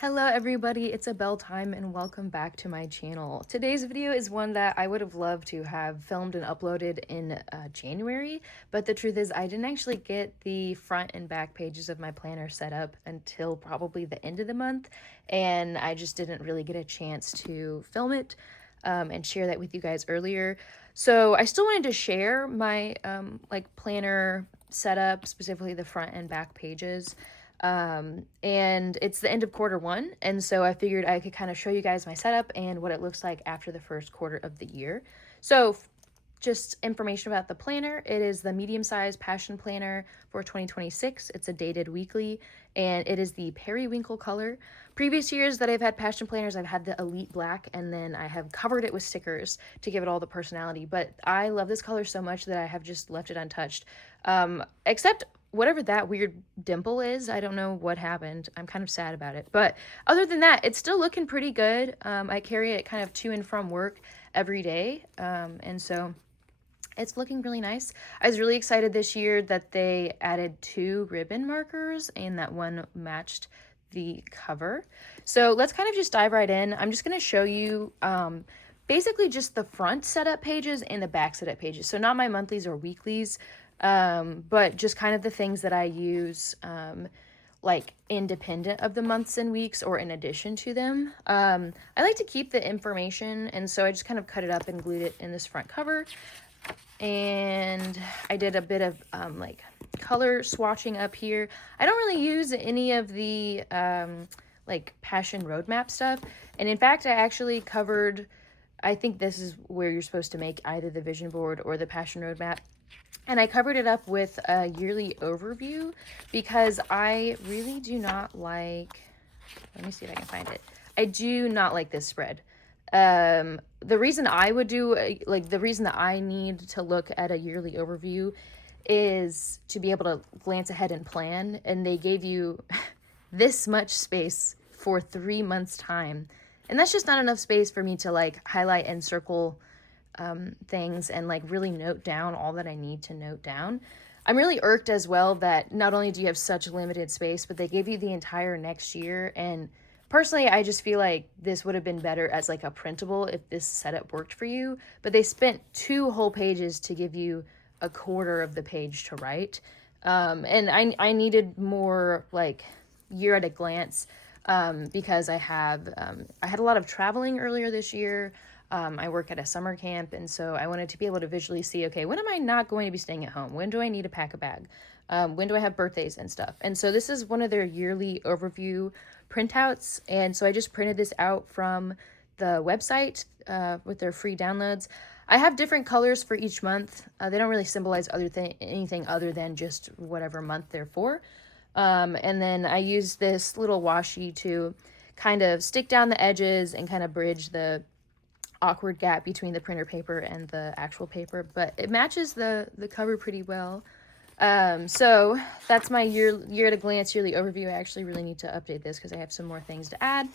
Hello everybody, it's Abel time and welcome back to my channel. Today's video is one that I would have loved to have filmed and uploaded in January, but the truth is I didn't actually get the front and back pages of my planner set up until probably the end of the month, and I just didn't really get a chance to film it and share that with you guys earlier. So I still wanted to share my planner setup, specifically the front and back pages. And it's the end of quarter 1, and so I figured I could kind of show you guys my setup and what it looks like after the first quarter of the year. So just information about the planner. It is the medium-sized passion planner for 2026. It's a dated weekly, and it is the periwinkle color. Previous years that I've had passion planners, I've had the elite black, and then I have covered it with stickers to give it all the personality. But I love this color so much that I have just left it untouched. Except whatever that weird dimple is, I don't know what happened. I'm kind of sad about it. But other than that, it's still looking pretty good. I carry it kind of to and from work every day. And so it's looking really nice. I was really excited this year that they added 2 ribbon markers and that one matched the cover. So let's kind of just dive right in. I'm just going to show you basically just the front setup pages and the back setup pages. So not my monthlies or weeklies, but just kind of the things that I use like independent of the months and weeks or in addition to them. I like to keep the information, and so I just kind of cut it up and glued it in this front cover. And I did a bit of like color swatching up here. I don't really use any of the like passion roadmap stuff, and in fact I actually covered, I think this is where you're supposed to make either the vision board or the passion roadmap, and I covered it up with a yearly overview because I really do not like, let me see if I can find it. I do not like this spread. The reason I would do, the reason that I need to look at a yearly overview is to be able to glance ahead and plan. And they gave you this much space for 3 months' time. And that's just not enough space for me to like highlight and circle things and like really note down all that I need to note down. I'm really irked as well that not only do you have such limited space, but they give you the entire next year. And personally, I just feel like this would have been better as like a printable if this setup worked for you. But they spent 2 whole pages to give you a quarter of the page to write. And I needed more like year at a glance because I had a lot of traveling earlier this year. I work at a summer camp, and so I wanted to be able to visually see, okay, when am I not going to be staying at home? When do I need to pack a bag? When do I have birthdays and stuff? And so this is one of their yearly overview printouts, and so I just printed this out from the website with their free downloads. I have different colors for each month. They don't really symbolize anything other than just whatever month they're for. And then I use this little washi to kind of stick down the edges and kind of bridge the awkward gap between the printer paper and the actual paper, but it matches the cover pretty well. So that's my year at a glance yearly overview. I actually really need to update this because I have some more things to add.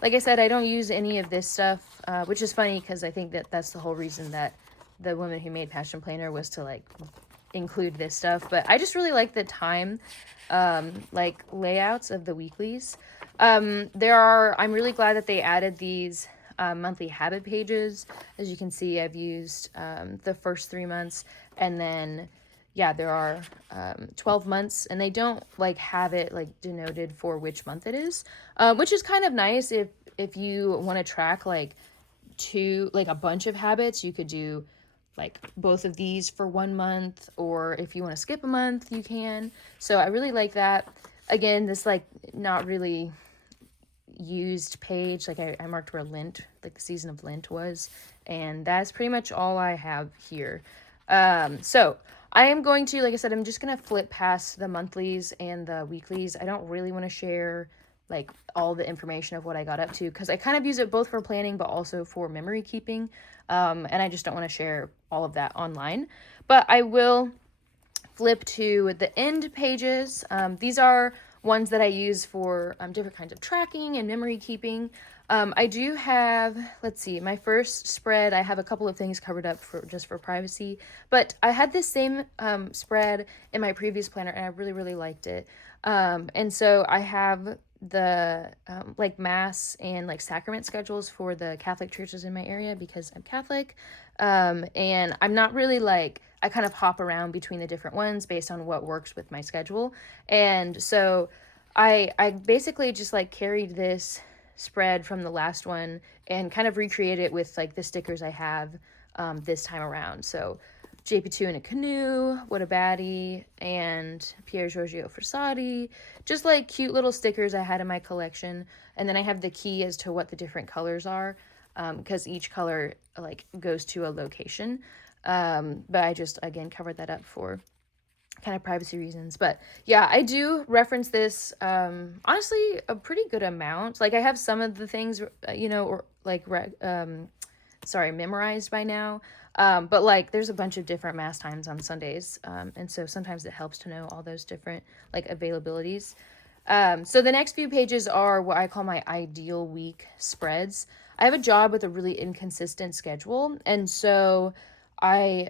Like I said, I don't use any of this stuff, which is funny because I think that that's the whole reason that the woman who made Passion Planner was to like include this stuff. But I just really like the time like layouts of the weeklies. I'm really glad that they added these monthly habit pages. As you can see, I've used the first 3 months, and then yeah, there are 12 months, and they don't like have it like denoted for which month it is, which is kind of nice if you want to track like a bunch of habits. You could do like both of these for 1 month, or if you want to skip a month, you can. So I really like that. Again, this like not really used page, like I marked where Lent, like the season of Lent was, and that's pretty much all I have here. So I am going to, like I said, I'm just gonna flip past the monthlies and the weeklies. I don't really want to share like all the information of what I got up to because I kind of use it both for planning but also for memory keeping, and I just don't want to share all of that online. But I will flip to the end pages. These are ones that I use for different kinds of tracking and memory keeping. I do have, let's see, my first spread, I have a couple of things covered up for just for privacy, but I had this same spread in my previous planner and I really, really liked it. And so I have the like mass and like sacrament schedules for the Catholic churches in my area because I'm Catholic. And I'm not really like, I kind of hop around between the different ones based on what works with my schedule. And so I basically just like carried this spread from the last one and kind of recreated it with like the stickers I have this time around. So JP2 in a Canoe, What a Baddie, and Pier Giorgio Frassati. Just like cute little stickers I had in my collection. And then I have the key as to what the different colors are, because each color like goes to a location. But I just, again, covered that up for kind of privacy reasons. But yeah, I do reference this honestly a pretty good amount. Like I have some of the things, or like memorized by now. But like there's a bunch of different mass times on Sundays. And so sometimes it helps to know all those different like availabilities. So the next few pages are what I call my ideal week spreads. I have a job with a really inconsistent schedule. And so I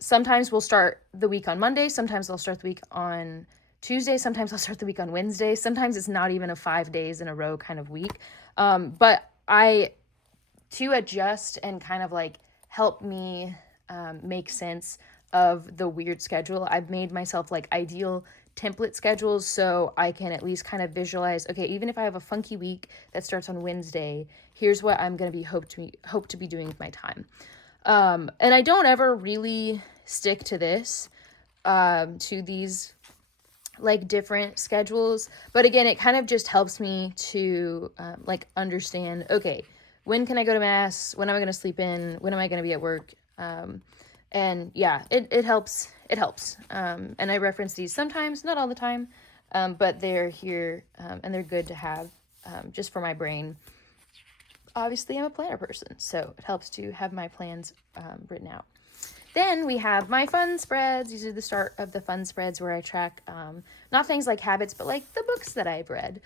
sometimes we'll start the week on Monday. Sometimes I'll start the week on Tuesday. Sometimes I'll start the week on Wednesday. Sometimes it's not even a 5 days in a row kind of week. But to adjust and kind of like help me make sense of the weird schedule, I've made myself like ideal template schedules so I can at least kind of visualize, okay, even if I have a funky week that starts on Wednesday, here's what I'm going to be hope to be doing with my time. And I don't ever really stick to this, to these like different schedules. But again, it kind of just helps me to like understand, okay, when can I go to mass? When am I going to sleep in? When am I going to be at work? And yeah, it helps. It helps. And I reference these sometimes, not all the time, but they're here and they're good to have just for my brain. Obviously, I'm a planner person, so it helps to have my plans written out. Then we have my fun spreads. These are the start of the fun spreads where I track not things like habits, but like the books that I've read.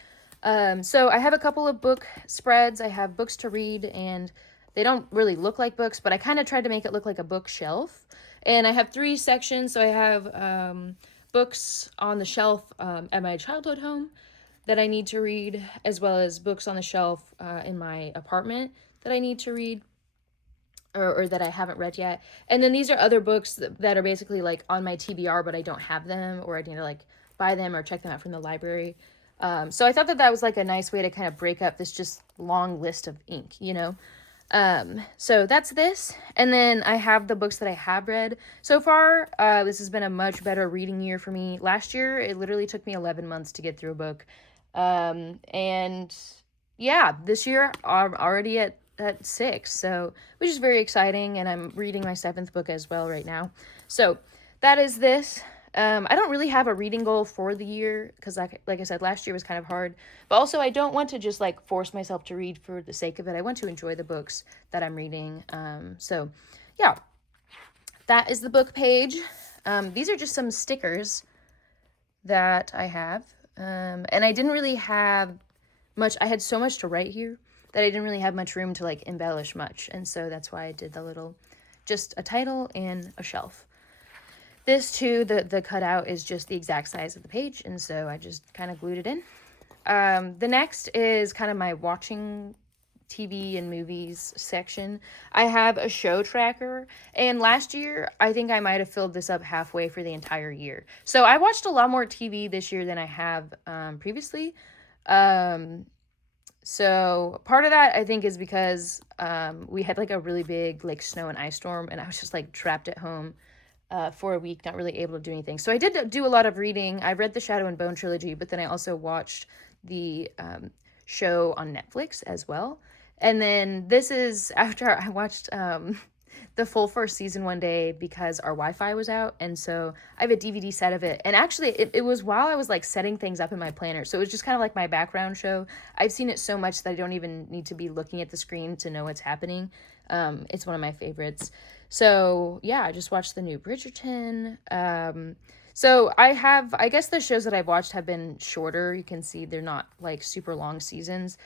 So I have a couple of book spreads. I have books to read, and they don't really look like books, but I kind of tried to make it look like a bookshelf. And I have 3 sections. So I have books on the shelf at my childhood home that I need to read, as well as books on the shelf in my apartment that I need to read, or that I haven't read yet. And then these are other books that are basically like on my TBR, but I don't have them, or I need to like buy them or check them out from the library. So I thought that was like a nice way to kind of break up this just long list of ink, So that's this. And then I have the books that I have read so far. This has been a much better reading year for me. Last year, it literally took me 11 months to get through a book. And yeah, this year I'm already at 6, so which is very exciting. And I'm reading my 7th book as well right now. So that is this. I don't really have a reading goal for the year because like I said, last year was kind of hard, but also I don't want to just like force myself to read for the sake of it. I want to enjoy the books that I'm reading. So yeah, that is the book page. These are just some stickers that I have. And I didn't really have much. I had so much to write here that I didn't really have much room to like embellish much. And so that's why I did the little, just a title and a shelf. This too, the cutout is just the exact size of the page, and so I just kind of glued it in. The next is kind of my watching TV and movies section. I have a show tracker, and last year I think I might have filled this up halfway for the entire year. So I watched a lot more TV this year than I have previously. So part of that I think is because we had like a really big like snow and ice storm, and I was just like trapped at home for a week, not really able to do anything. So I did do a lot of reading. I read the Shadow and Bone trilogy, but then I also watched the show on Netflix as well. And then this is after I watched the full first season one day because our Wi-Fi was out. And so I have a DVD set of it. And actually, it was while I was like setting things up in my planner. So it was just kind of like my background show. I've seen it so much that I don't even need to be looking at the screen to know what's happening. It's one of my favorites. So yeah, I just watched the new Bridgerton. So I guess the shows that I've watched have been shorter. You can see they're not like super long seasons,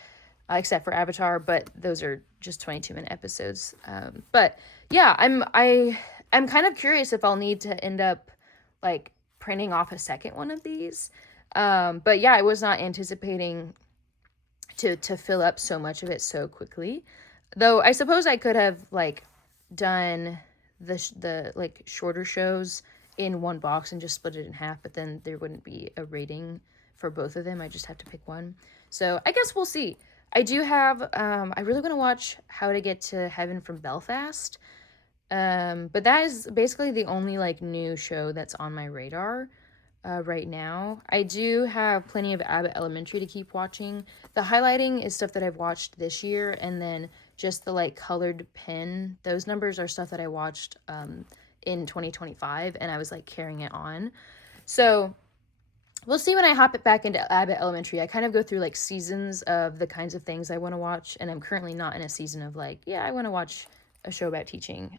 except for Avatar, but those are just 22-minute episodes. But yeah, I'm kind of curious if I'll need to end up like printing off a second one of these. But yeah, I was not anticipating to fill up so much of it so quickly. Though I suppose I could have like done the like shorter shows in one box and just split it in half, but then there wouldn't be a rating for both of them. I just have to pick one. So I guess we'll see. I do have I really want to watch How to Get to Heaven from Belfast. But that is basically the only like new show that's on my radar right now. I do have plenty of Abbott Elementary to keep watching. The highlighting is stuff that I've watched this year, and then just the like colored pen, those numbers are stuff that I watched in 2025, and I was like carrying it on. So we'll see when I hop it back into Abbott Elementary. I kind of go through like seasons of the kinds of things I want to watch, and I'm currently not in a season of like, yeah, I want to watch a show about teaching.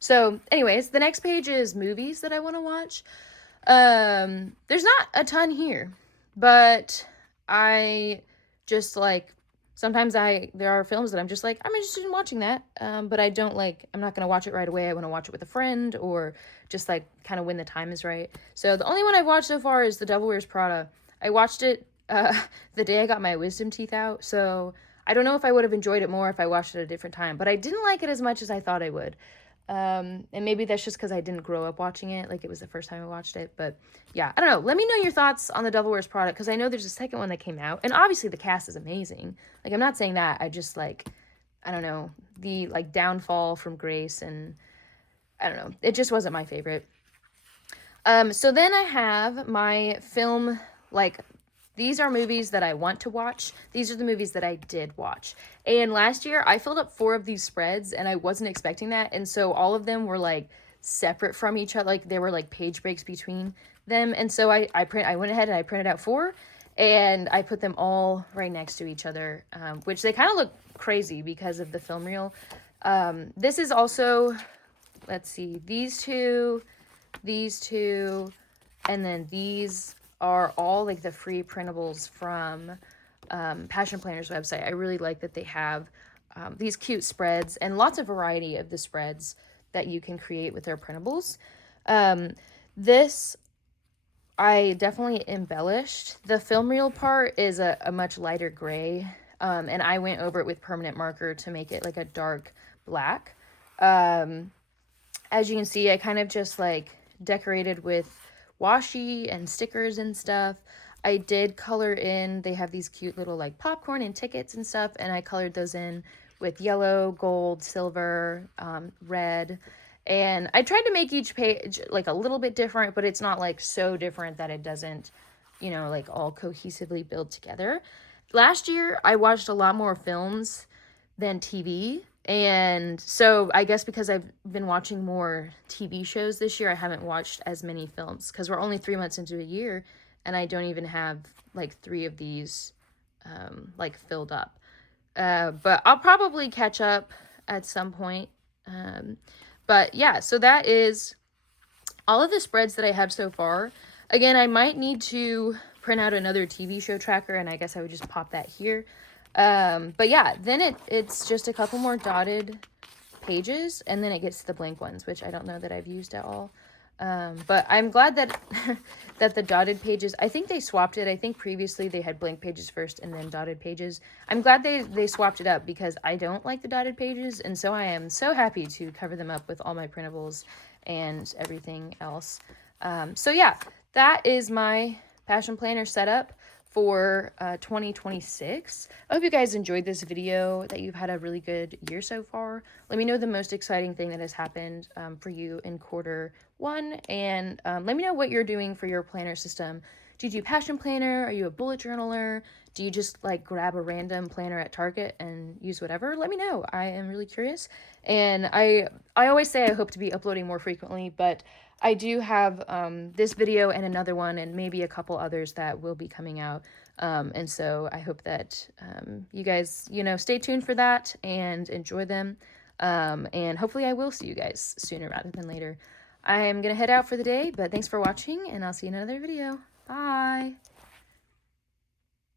So anyways, the next page is movies that I want to watch. There's not a ton here, but I just like sometimes there are films that I'm just like I'm interested in watching that, but I don't like I'm not gonna watch it right away. I want to watch it with a friend or just like kind of when the time is right. So the only one I've watched so far is The Devil Wears Prada. I watched it the day I got my wisdom teeth out, so I don't know if I would have enjoyed it more if I watched it at a different time, but I didn't like it as much as I thought I would. And maybe that's just because I didn't grow up watching it, like it was the first time I watched it. But yeah, I don't know. Let me know your thoughts on The Devil Wears Prada, because I know there's a second one that came out, and obviously the cast is amazing. Like I'm not saying that. I just like I don't know the like downfall from Grace, and I don't know. It just wasn't my favorite. So then I have my film like these are movies that I want to watch. These are the movies that I did watch. And last year I filled up 4 of these spreads and I wasn't expecting that. And so all of them were like separate from each other. Like there were like page breaks between them. And so I went ahead and I printed out 4 and I put them all right next to each other, which they kind of look crazy because of the film reel. This is also, let's see, these two, and then these are all like the free printables from Passion Planner's website. I really like that they have these cute spreads and lots of variety of the spreads that you can create with their printables. This I definitely embellished. The film reel part is a much lighter gray, and I went over it with permanent marker to make it like a dark black. As you can see, I kind of just like decorated with washi and stickers and stuff. I did color in, they have these cute little like popcorn and tickets and stuff, and I colored those in with yellow, gold, silver, red. And I tried to make each page like a little bit different, but it's not like so different that it doesn't, you know, like all cohesively build together. Last year, I watched a lot more films than TV. And so I guess because I've been watching more TV shows this year, I haven't watched as many films because we're only 3 months into a year and I don't even have like 3 of these like filled up. But I'll probably catch up at some point. But yeah, so that is all of the spreads that I have so far. Again, I might need to print out another TV show tracker, and I guess I would just pop that here. But yeah, then it's just a couple more dotted pages, and then it gets to the blank ones, which I don't know that I've used at all. But I'm glad that that the dotted pages, I think they swapped it. I think previously they had blank pages first and then dotted pages. I'm glad they swapped it up because I don't like the dotted pages, and so I am so happy to cover them up with all my printables and everything else. So yeah, that is my Passion Planner setup for 2026. I hope you guys enjoyed this video, that you've had a really good year so far. Let me know the most exciting thing that has happened for you in quarter 1, and let me know what you're doing for your planner system. Do you do Passion Planner? Are you a bullet journaler? Do you just like grab a random planner at Target and use whatever? Let me know. I am really curious. And I always say I hope to be uploading more frequently, but I do have this video and another one and maybe a couple others that will be coming out. And so I hope that you guys, you know, stay tuned for that and enjoy them. And hopefully I will see you guys sooner rather than later. I am going to head out for the day, but thanks for watching, and I'll see you in another video. Bye!